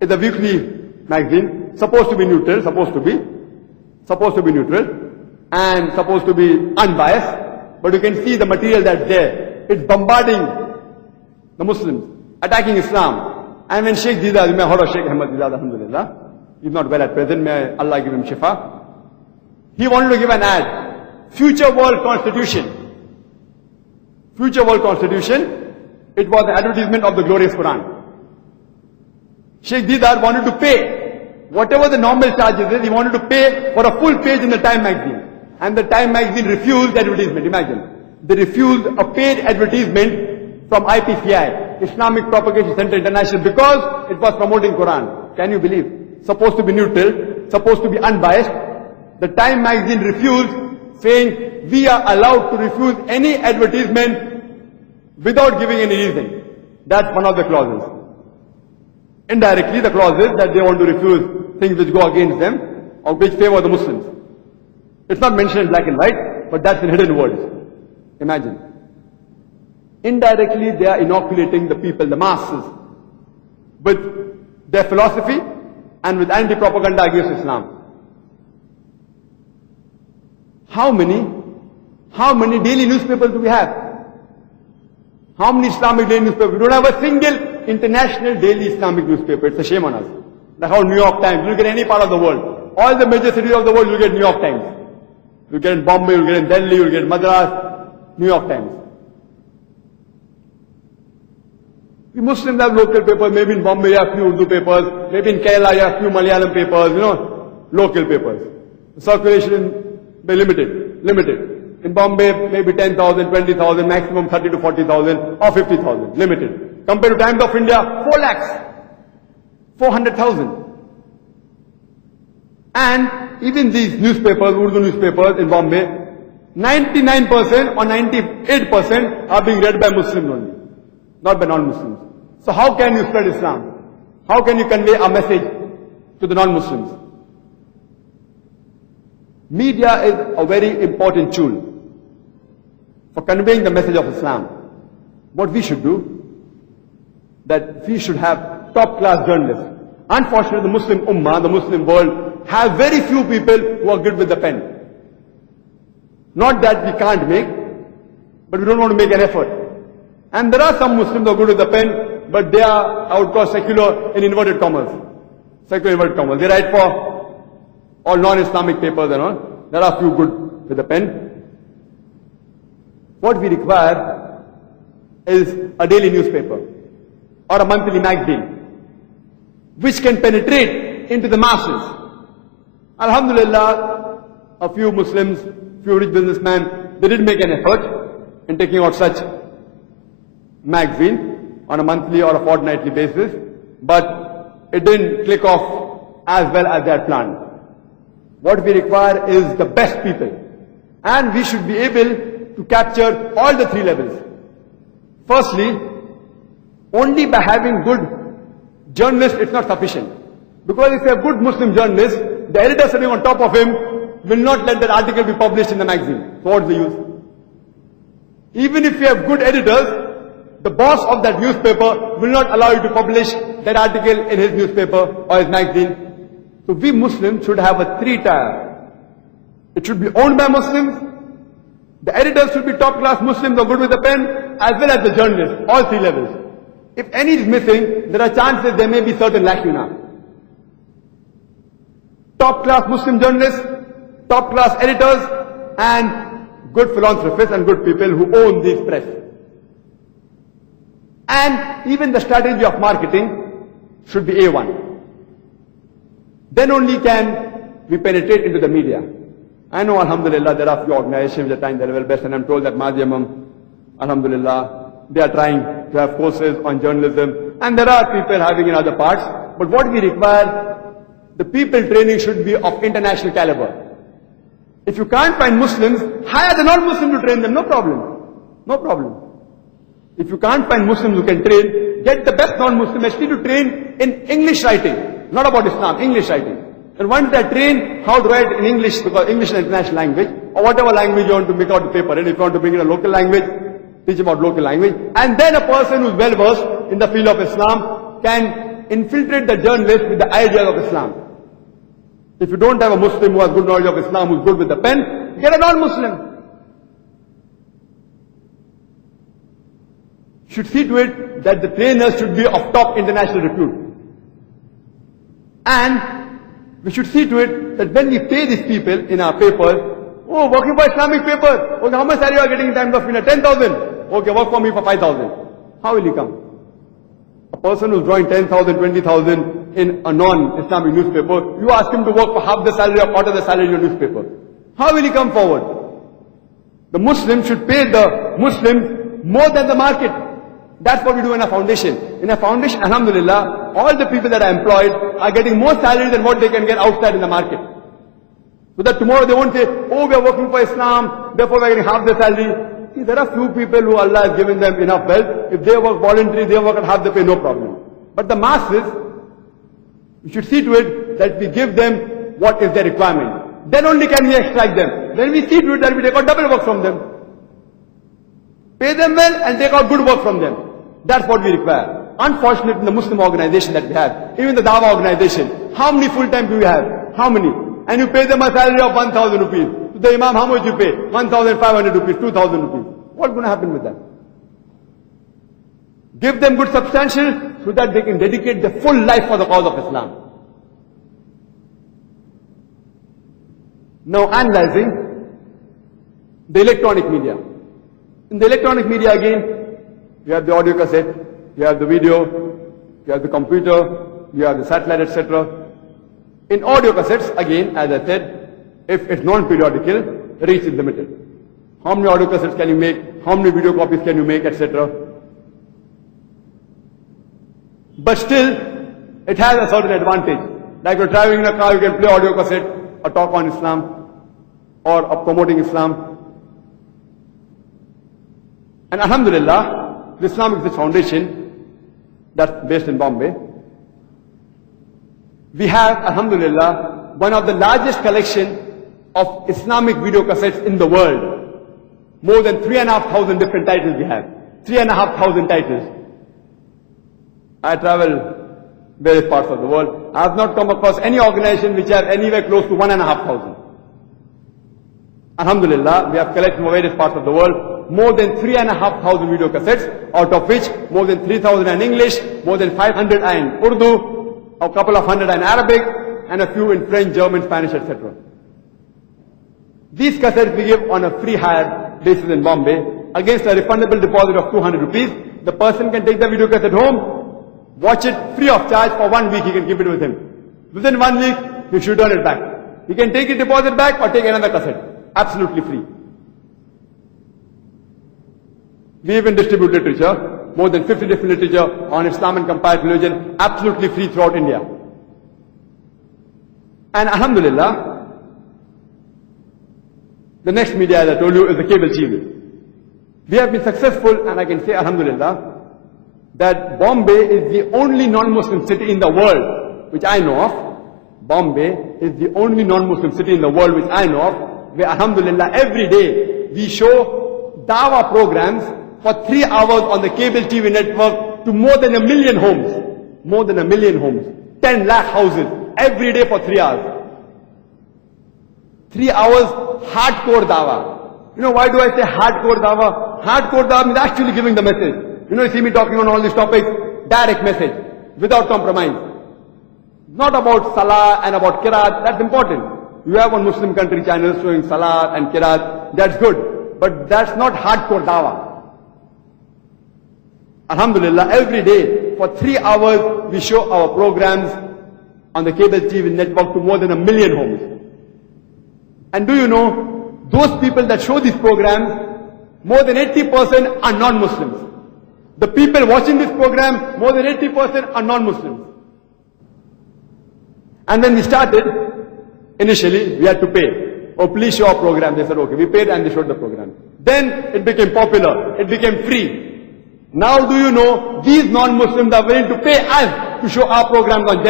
is a weekly magazine, supposed to be neutral, and supposed to be unbiased. But you can see the material that's there. It's bombarding the Muslims, attacking Islam. And when Sheikh Dida, you may have heard of Sheikh Ahmad Dida, alhamdulillah, he's not well at present, may Allah give him shifa. He wanted to give an ad, Future World Constitution. Future World Constitution, it was an advertisement of the glorious Quran. Sheikh Didar wanted to pay whatever the normal charges is, he wanted to pay for a full page in the Time magazine. And the Time magazine refused the advertisement, imagine. They refused a paid advertisement from IPCI, Islamic Propagation Center International, because it was promoting Quran. Can you believe? Supposed to be neutral, supposed to be unbiased. The Time magazine refused, saying we are allowed to refuse any advertisement without giving any reason. That's one of the clauses. Indirectly, the clause is that they want to refuse things which go against them or which favor the Muslims. It's not mentioned in black and white, but that's in hidden words. Imagine. Indirectly, they are inoculating the people, the masses, with their philosophy and with anti-propaganda against Islam. How many daily newspapers do we have? How many Islamic daily newspapers? We don't have a single international daily Islamic newspaper. It's a shame on us. Like how New York Times, you get any part of the world. All the major cities of the world, you get New York Times. You get in Bombay, you get in Delhi, you get Madras, New York Times. We Muslims have local papers, maybe in Bombay you have few Urdu papers, maybe in Kerala you have few Malayalam papers, local papers. The circulation is limited. In Bombay, maybe 10,000, 20,000, maximum 30 to 40,000 or 50,000, limited. Compared to Times of India, 4 lakhs, 400,000. And even these newspapers, Urdu newspapers in Bombay, 99% or 98% are being read by Muslims only, not by non-Muslims. So how can you spread Islam? How can you convey a message to the non-Muslims? Media is a very important tool for conveying the message of Islam. What we should do, that we should have top-class journalists. Unfortunately, the Muslim Ummah, the Muslim world, have very few people who are good with the pen. Not that we can't make, but we don't want to make an effort. And there are some Muslims who are good with the pen, but they are, I would call, secular in inverted commas. Secular inverted commas. They write for all non-Islamic papers and all. There are few good with the pen. What we require is a daily newspaper or a monthly magazine which can penetrate into the masses. Alhamdulillah, a few Muslims, few rich businessmen, they did make an effort in taking out such magazine on a monthly or a fortnightly basis, but it didn't click off as well as they had planned. What we require is the best people, and we should be able to capture all the 3 levels. Firstly, only by having good journalists, it's not sufficient. Because if you have good Muslim journalists, the editor sitting on top of him will not let that article be published in the magazine. So what's the use? Even if you have good editors, the boss of that newspaper will not allow you to publish that article in his newspaper or his magazine. So we Muslims should have a 3-tier. It should be owned by Muslims, the editors should be top-class Muslims or good with the pen, as well as the journalists, all 3 levels. If any is missing, there are chances there may be certain lacuna. Top-class Muslim journalists, top-class editors, and good philanthropists and good people who own these press. And even the strategy of marketing should be A1. Then only can we penetrate into the media. I know, alhamdulillah, there are few organizations which are trying their level best, and I'm told that Madhyamam, alhamdulillah, they are trying to have courses on journalism, and there are people having in other parts. But what we require, the people training should be of international caliber. If you can't find Muslims, hire the non-Muslims to train them, no problem. No problem. If you can't find Muslims who can train, get the best non-Muslim actually to train in English writing, not about Islam, English writing. And once they are trained how to write in English, because English is an international language, or whatever language you want to make out the paper, and if you want to bring in a local language, teach about local language. And then a person who is well versed in the field of Islam can infiltrate the journalist with the ideas of Islam. If you don't have a Muslim who has good knowledge of Islam, who's good with the pen, get a non-Muslim. Should see to it that the trainers should be of top international repute. And we should see to it that when we pay these people in our papers, oh, working for Islamic paper, okay, how much salary you are getting in times of 10,000? Okay, work for me for 5,000. How will he come? A person who's drawing 10,000, 20,000 in a non-Islamic newspaper, you ask him to work for half the salary or quarter the salary in your newspaper. How will he come forward? The Muslims should pay the Muslims more than the market. That's what we do in a foundation. In a foundation, alhamdulillah, all the people that are employed are getting more salary than what they can get outside in the market. So that tomorrow they won't say, oh, we are working for Islam, therefore we are getting half the salary. See, there are few people who Allah has given them enough wealth. If they work voluntarily, they work at half the pay, no problem. But the masses, we should see to it that we give them what is their requirement. Then only can we extract them. Then we see to it that we take out double work from them. Pay them well and take out good work from them. That's what we require. Unfortunately, in the Muslim organization that we have, even the Dawah organization, how many full-time do we have? How many? And you pay them a salary of 1,000 rupees. To the Imam, how much you pay? 1,500 rupees, 2,000 rupees. What's going to happen with that? Give them good substantial so that they can dedicate their full life for the cause of Islam. Now analyzing the electronic media. In the electronic media again, you have the audio cassette, you have the video, you have the computer, you have the satellite, etc. In audio cassettes, again, as I said, if it's non-periodical, reach is limited. How many audio cassettes can you make? How many video copies can you make, etc. But still, it has a certain advantage. Like you're driving in a car, you can play audio cassette, a talk on Islam, or a promoting Islam. And alhamdulillah, the Islamic Research Foundation, that's based in Bombay, we have, alhamdulillah, one of the largest collection of Islamic video cassettes in the world. More than 3,500 different titles we have. 3,500 titles. I travel various parts of the world. I have not come across any organization which have anywhere close to 1,500. Alhamdulillah, we have collected from various parts of the world more than 3,500 video cassettes, out of which more than 3,000 are in English, more than 500 are in Urdu, a couple of hundred are in Arabic, and a few in French, German, Spanish, etc. These cassettes we give on a free hire basis in Bombay against a refundable deposit of 200 rupees. The person can take the video cassette home, watch it free of charge for 1 week, he can keep it with him. Within 1 week, he should return it back. He can take his deposit back or take another cassette. Absolutely free. We even distribute literature, more than 50 different literature on Islam and comparative religion, absolutely free throughout India. And alhamdulillah, the next media, as I told you, is the cable TV. We have been successful, and I can say alhamdulillah, that Bombay is the only non-Muslim city in the world which I know of. Bombay is the only non-Muslim city in the world which I know of, where alhamdulillah every day we show dawah programs for 3 hours on the cable TV network to more than 1 million homes. More than 1 million homes. 10 lakh houses every day for 3 hours. 3 hours hardcore dawah. You know why do I say hardcore dawah? Hardcore dawah means actually giving the message. You know, you see me talking on all these topics, direct message, without compromise. Not about salah and about qiraat, that's important. You have one Muslim country channel showing salah and qiraat, that's good. But that's not hardcore dawah. Alhamdulillah, every day, for 3 hours, we show our programs on the cable TV network to more than 1 million homes. And do you know, those people that show these programs, more than 80% are non-Muslims. The people watching this program, more than 80% are non-Muslims. And when we started, initially, we had to pay. Oh, please show our program. They said, okay, we paid and they showed the program. Then it became popular. It became free. Now do you know, these non-Muslims are willing to pay us to show our programs on Jai